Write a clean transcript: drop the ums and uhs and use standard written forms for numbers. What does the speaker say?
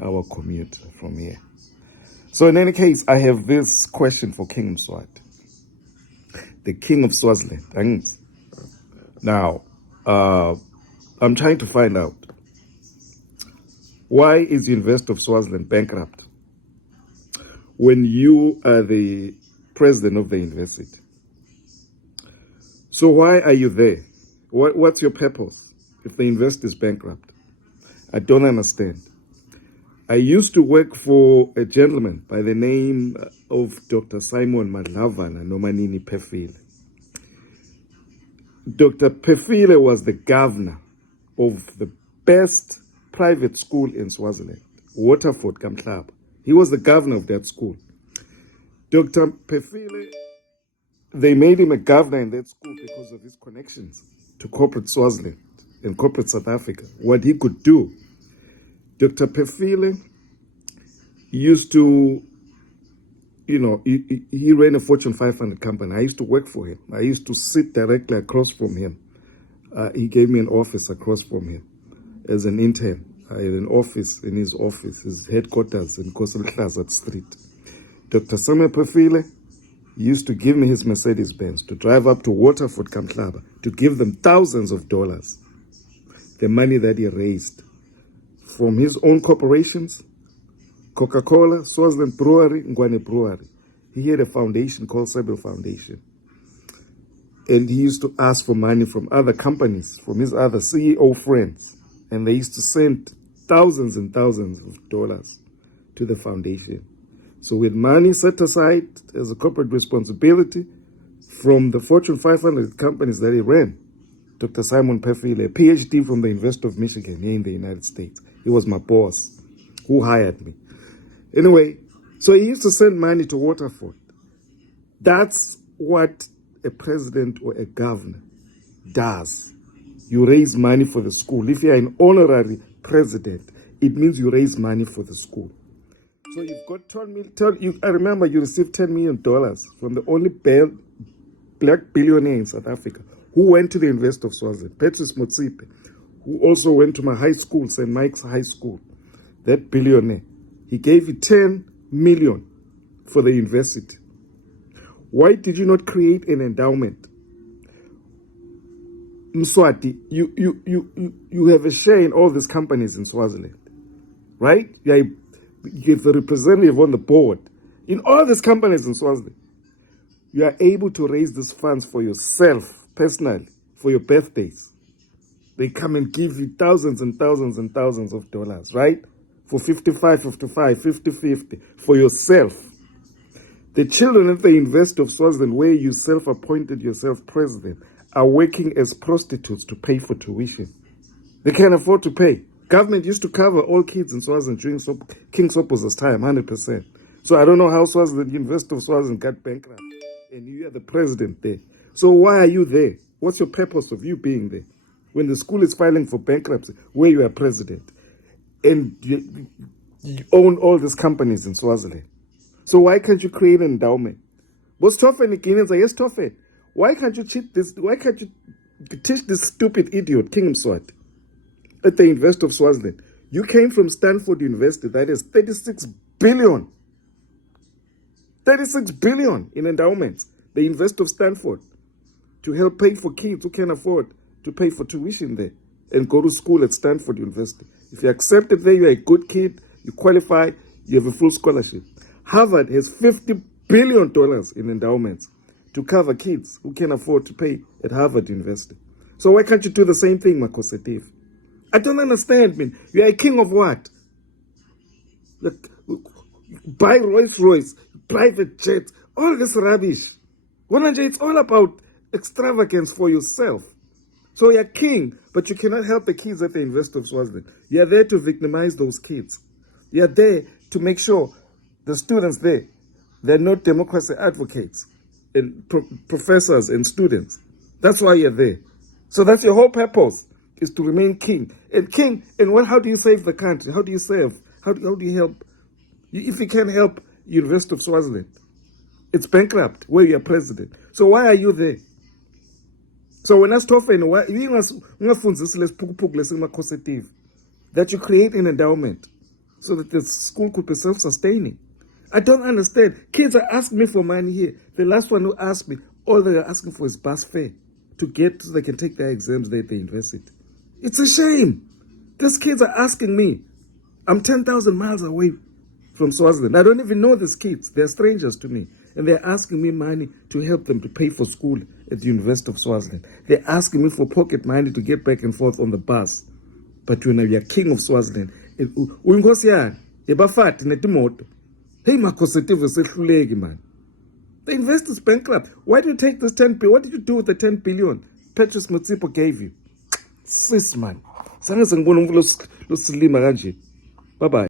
our commute from here. So in any case, I have this question for King Mswati, the king of Swaziland. Now, I'm trying to find out, why is the University of Swaziland bankrupt when you are the president of the university? So why are you there? What's your purpose if the university is bankrupt? I don't understand. I used to work for a gentleman by the name of Dr. Simon Madlavana Nomanini Pefile. Dr. Pefile was the governor of the best private school in Swaziland, Waterford Kamhlaba. He was the governor of that school. Dr. Pefile, they made him a governor in that school because of his connections to corporate Swaziland and corporate South Africa, what he could do. Dr. Pefile used to, he ran a Fortune 500 company. I used to work for him. I used to sit directly across from him. He gave me an office across from him as an intern. I had an office in his office, his headquarters in Koselklazat Street. Dr. Samuel Pefile used to give me his Mercedes-Benz to drive up to Waterford Kamhlaba to give them thousands of dollars, the money that he raised from his own corporations, Coca-Cola, Swaziland Brewery, Ngwane Brewery. He had a foundation called Sebel Foundation. And he used to ask for money from other companies, from his other CEO friends. And they used to send thousands and thousands of dollars to the foundation. So with money set aside as a corporate responsibility from the Fortune 500 companies that he ran, Dr. Simon Pefile, a PhD from the University of Michigan here in the United States. He was my boss who hired me. Anyway, so he used to send money to Waterford. That's what a president or a governor does. You raise money for the school. If you're an honorary president, it means you raise money for the school. So you've got I remember you received $10 million from the only black billionaire in South Africa who went to the University of Swaziland, Patrice Motsepe, who also went to my high school, St. Mike's High School. That billionaire, he gave you 10 million for the university. Why did you not create an endowment? Mswati, you have a share in all these companies in Swaziland, right? You're the representative on the board. In all these companies in Swaziland, you are able to raise these funds for yourself, personally, for your birthdays. They come and give you thousands and thousands and thousands of dollars, right? For 55, 50, for yourself. The children at the University of Swaziland, where you self-appointed yourself president, are working as prostitutes to pay for tuition. They can't afford to pay. Government used to cover all kids in Swaziland during King Sopo's time, 100%. So I don't know how Swaziland, University of Swaziland got bankrupt. And you are the president there. So why are you there? What's your purpose of you being there? When the school is filing for bankruptcy, where you are president, and you own all these companies in Swaziland. So why can't you create an endowment? What's Toffe Guineans are yes, Toffe. Why can't you cheat this? Why can't you teach this stupid idiot, King Mswati, at the University of Swaziland? You came from Stanford University, that is 36 billion. 36 billion in endowments. The University of Stanford, to help pay for kids who can't afford to pay for tuition there and go to school at Stanford University. If you're accepted there, you're a good kid, you qualify, you have a full scholarship. Harvard has $50 billion in endowments to cover kids who can afford to pay at Harvard University. So why can't you do the same thing, Motsepe? I don't understand, man. You're a king of what? Like, buy Rolls-Royce, private jets, all this rubbish. It's all about extravagance for yourself. So you're king, but you cannot help the kids at the University of Swaziland. You're there to victimize those kids. You're there to make sure the students there, they're not democracy advocates and professors and students. That's why you're there. So that's your whole purpose, is to remain king. And how do you save the country? How do you serve? How do you help? If you can't help University of Swaziland, it's bankrupt where you're president. So why are you there? So when I stop that you create an endowment so that the school could be self-sustaining. I don't understand. Kids are asking me for money here. The last one who asked me, all they are asking for is bus fare to get so they can take their exams there at the university. It's a shame. These kids are asking me. I'm 10,000 miles away from Swaziland. I don't even know these kids. They're strangers to me. And they're asking me money to help them to pay for school at the University of Swaziland. They're asking me for pocket money to get back and forth on the bus. But when you're king of Swaziland, uyinkosi yebafati netimoto. Hey, makhosetive sehluleki, man. The investors bankrupt. Why do you take this 10 billion? What did you do with the 10 billion Patrice Motsepe gave you? Sis, man. Bye-bye.